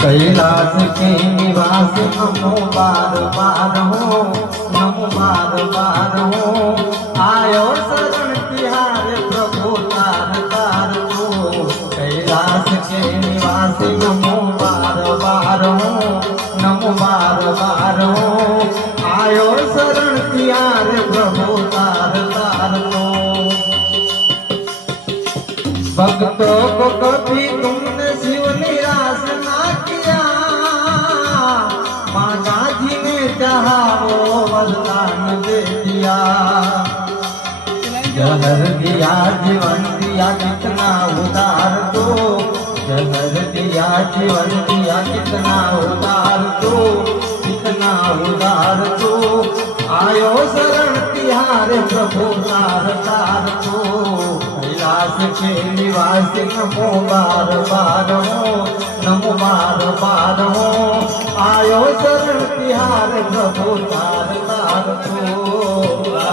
कैलाश के निवास नमो बार बार हो, नमो बार बार हो। आयो शरण तिहारे प्रभु तार तार को। कैलाश के निवास नमो बार बार हो, नमो बार बार हो। आयो शरण तिहारे प्रभु तार तार को। भक्तों को कभी तुमने शिव निराश ना किया, माता जी ने चाहा वो वरदान दे दिया। जहर दिया जीवन दिया कितना उदार तो, जहर दिया जीवन दिया कितना उदार तो, कितना उदार तो। आयो शरण तिहारे प्रभु तार तार को। कैलाश के निवास नमो बार बार हो, नमो बार बार हो। आयो शरण तिहारे प्रभु तार तार को।